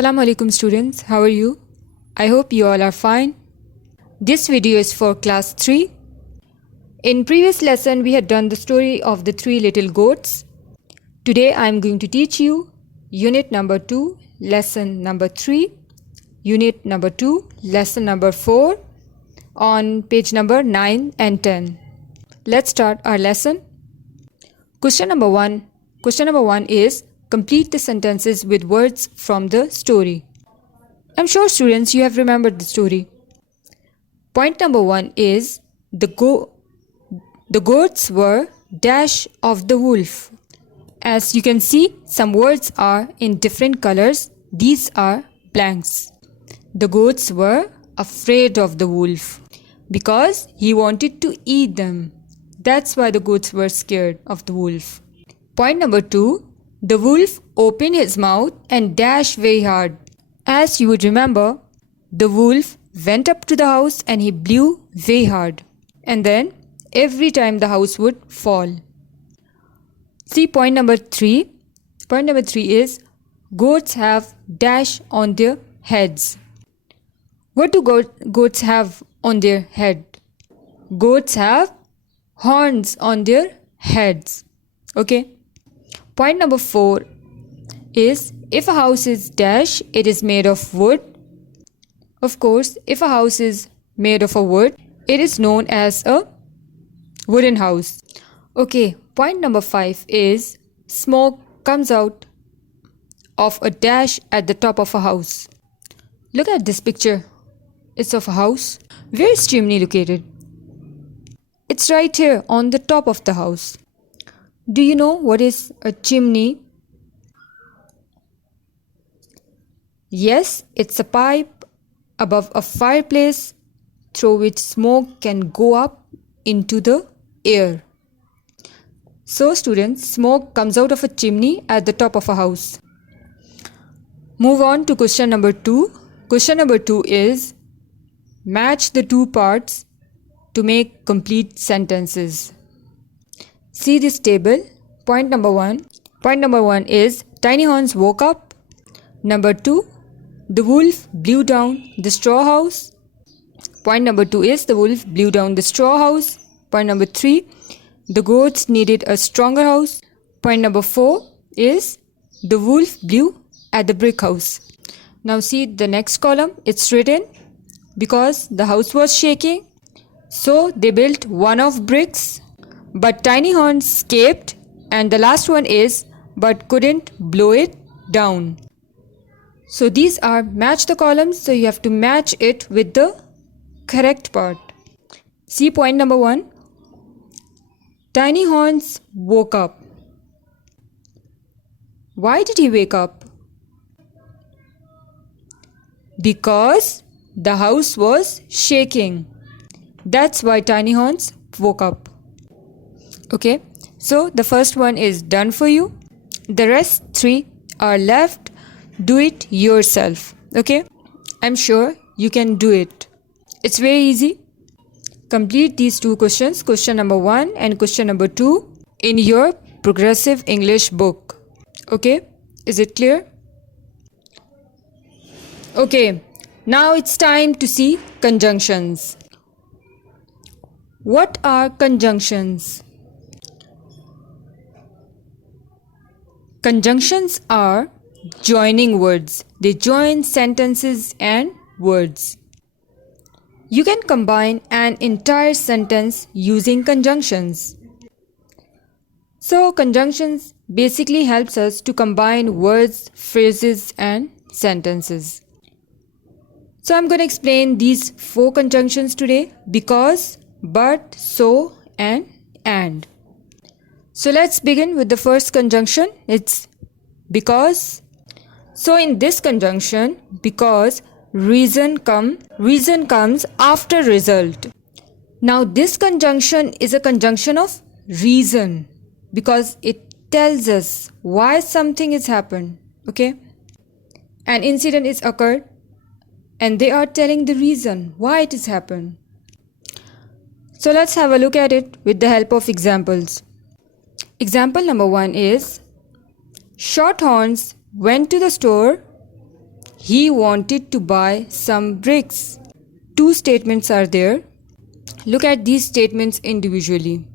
Assalamu alaikum students, how are you? I hope you all are fine. This video is for class 3. In previous lesson we had done the story of the 3 little goats. Today I am going to teach you unit number 2, lesson number 3, unit number 2, lesson number 4 on page number 9 and 10. Let's start our lesson. Question number 1 is complete the sentences with words from the story. I'm sure students you have remembered the story. Point number 1 is the goats were dash of the wolf. As you can see, some words are in different colors. These are blanks. The goats were afraid of the wolf because he wanted to eat them. That's why the goats were scared of the wolf. Point number 2, the wolf opened his mouth and dashed very hard. As you would remember, the wolf went up to the house and he blew very hard. And then every time the house would fall. See point number 3. Point number 3 is goats have dash on their heads. What do goats have on their head? Goats have horns on their heads. Okay. Point number 4 is if a house is dash, it is made of wood. Of course, if a house is made of a wood, it is known as a wooden house. Okay, point number 5 is smoke comes out of a dash at the top of a house. Look at this picture. It's of a house. Where is chimney located? It's right here on the top of the house. Do you know what is a chimney? Yes, it's a pipe above a fireplace through which smoke can go up into the air. So students, smoke comes out of a chimney at the top of a house. Move on to question number 2. Question number 2 is match the two parts to make complete sentences. See this table. Point number 1. Point number 1 is Tiny Horns woke up. Number 2, the wolf blew down the straw house. Point number 2 is the wolf blew down the straw house. Point number 3, the goats needed a stronger house. Point number 4 is the wolf blew at the brick house. Now see the next column. It's written because the house was shaking, so they built one of bricks. But Tiny Horns escaped, and the last one is but couldn't blow it down. So these are match the columns, so you have to match it with the correct part. See point number 1. Tiny Horns woke up. Why did he wake up? Because the house was shaking. That's why Tiny Horns woke up. Okay, so the first one is done for you. The rest 3 are left. Do it yourself. Okay, I'm sure you can do it. It's very easy. Complete these 2 questions, question number 1 and question number 2, in your progressive English book. Okay, is it clear? Okay, now it's time to see conjunctions. What are conjunctions? Conjunctions are joining words. They join sentences and words. You can combine an entire sentence using conjunctions. So conjunctions basically helps us to combine words, phrases and sentences. So I'm going to explain these 4 conjunctions today: because, but, so and. So let's begin with the first conjunction. It's because. So in this conjunction, because, reason comes after result. Now this conjunction is a conjunction of reason because it tells us why something has happened. Okay, an incident is occurred and they are telling the reason why it has happened. So let's have a look at it with the help of examples. Example number 1 is Shorthorns went to the store He wanted to buy some bricks. Two statements are there. Look at these statements individually.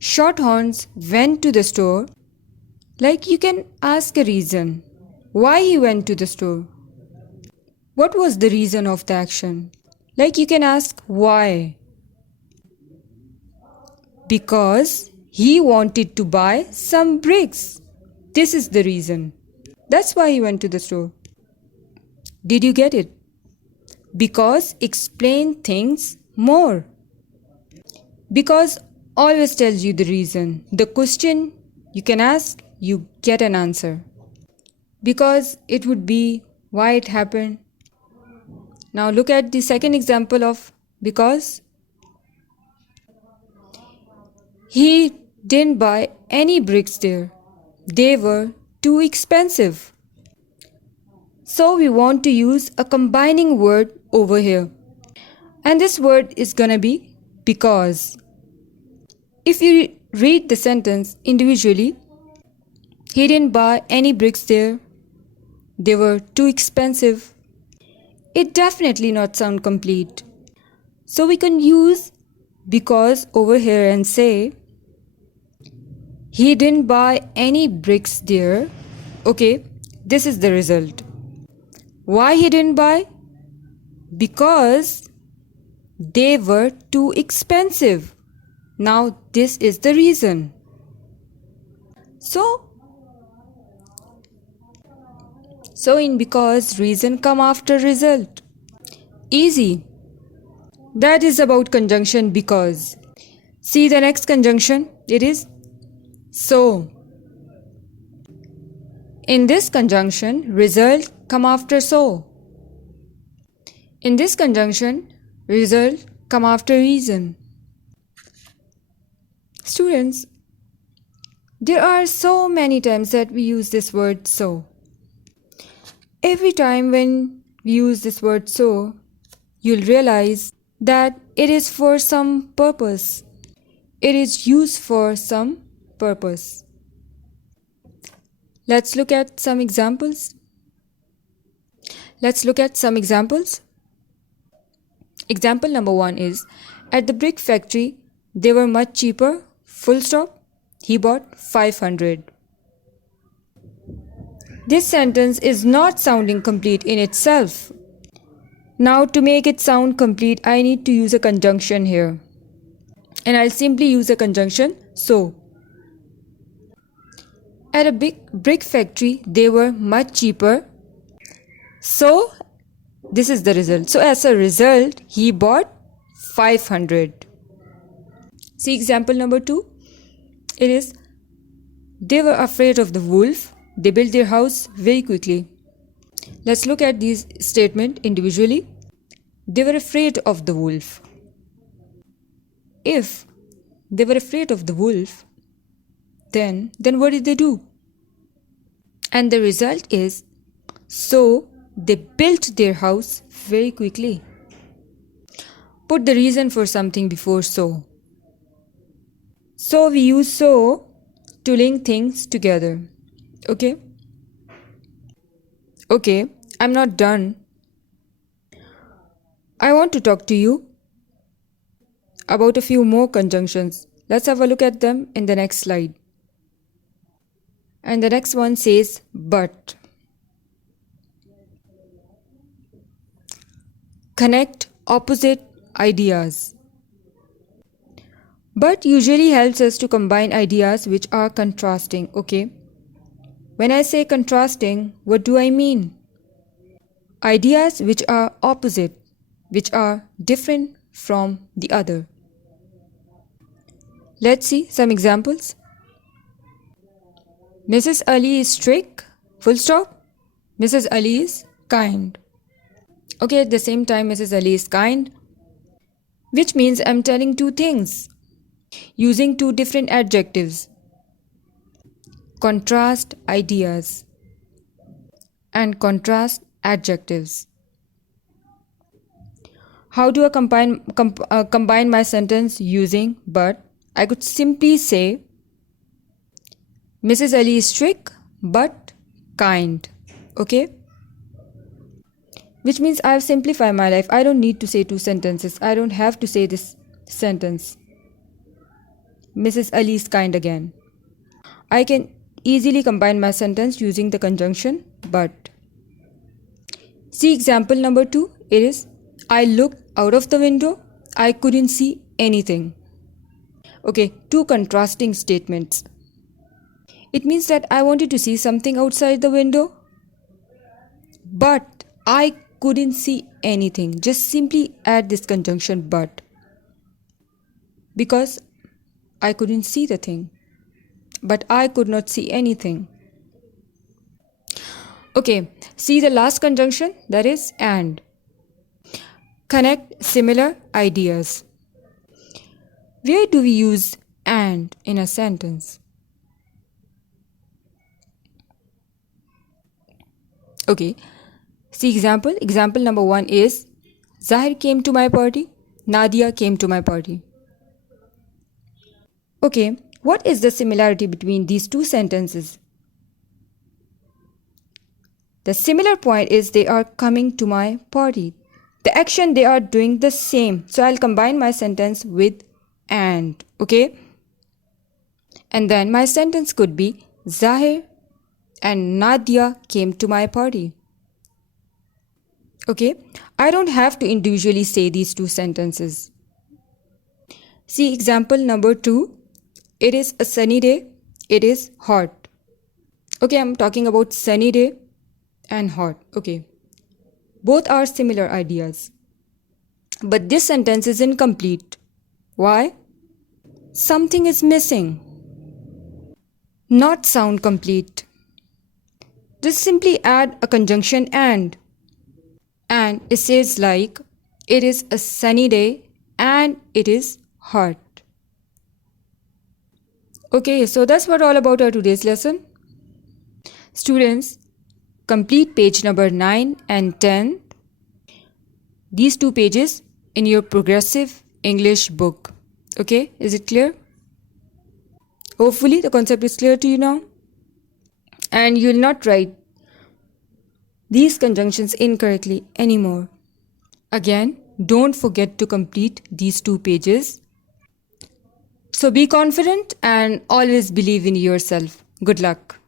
Shorthorns went to the store. Like, you can ask a reason. Why he went to the store? What was the reason of the action? Like, you can ask why. Because he wanted to buy some bricks. This is the reason. That's why he went to the store. Did you get it? Because explain things more. Because always tells you the reason. The question you can ask, you get an answer. Because it would be why it happened. Now look at the second example of because. He didn't buy any bricks there. They were too expensive. So we want to use a combining word over here. And this word is gonna be because. If you read the sentence individually, he didn't buy any bricks there. They were too expensive. It definitely not sound complete. So we can use because over here and say, he didn't buy any bricks there. Okay, this is the result. Why he didn't buy? Because they were too expensive. Now this is the reason. So in because, reason come after result. Easy. That is about conjunction because. See the next conjunction. It is so. In this conjunction, result come after so. In this conjunction, result come after reason. Students, there are so many times that we use this word so. Every time when we use this word so, you'll realize that it is for some purpose. It is used for some purpose. Let's look at some examples. Example number 1 is, at the brick factory, they were much cheaper, full stop. He bought 500. This sentence is not sounding complete in itself. Now to make it sound complete, I need to use a conjunction here. And I'll simply use a conjunction so. At a big brick factory, they were much cheaper. So this is the result. So as a result, he bought 500. See example number 2. It is, they were afraid of the wolf. They built their house very quickly. Let's look at these statements individually. They were afraid of the wolf. If they were afraid of the wolf, then what did they do? And the result is, so they built their house very quickly. Put the reason for something before so. So we use so to link things together. Okay, I'm not done. I want to talk to you about a few more conjunctions. Let's have a look at them in the next slide. And the next one says but. Connect opposite ideas. But usually helps us to combine ideas which are contrasting, okay? When I say contrasting, what do I mean? Ideas which are opposite, which are different from the other. Let's see some examples. Mrs. Ali is strict, full stop. Mrs. Ali is kind. Okay, at the same time, Mrs. Ali is kind, which means I'm telling two things, using two different adjectives. Contrast ideas and contrast adjectives. How do I combine my sentence using but? I could simply say, Mrs. Ali is strict but kind. Okay? which means I have simplified my life. I don't need to say two sentences. I don't have to say this sentence. Mrs. Ali is kind again. I can easily combine my sentence using the conjunction but. See example number 2. It is, I looked out of the window. I couldn't see anything. Okay, two contrasting statements. It means that I wanted to see something outside the window, but I couldn't see anything. Just simply add this conjunction but, because I couldn't see the thing, but I could not see anything. Okay, see the last conjunction, that is and. Connect similar ideas. Where do we use and in a sentence? Okay, see example. Example number 1 is, Zahir came to my party. Nadia came to my party. Okay, what is the similarity between these two sentences? The similar point is they are coming to my party. The action they are doing the same. So I'll combine my sentence with and. Okay. And then my sentence could be, Zahir and Nadia came to my party. Okay. I don't have to individually say these two sentences. See example number 2. It is a sunny day. It is hot. Okay, I'm talking about sunny day and hot. Okay. Both are similar ideas. But this sentence is incomplete. Why? Something is missing. Not sound complete. Just simply add a conjunction and. And it says like, it is a sunny day and it is hot. Okay, so that's what all about our today's lesson. Students, complete page number 9 and 10. These two pages in your progressive English book. Okay, is it clear? Hopefully the concept is clear to you now. And you will not write these conjunctions incorrectly anymore. Again, don't forget to complete these 2 pages. So be confident and always believe in yourself. Good luck.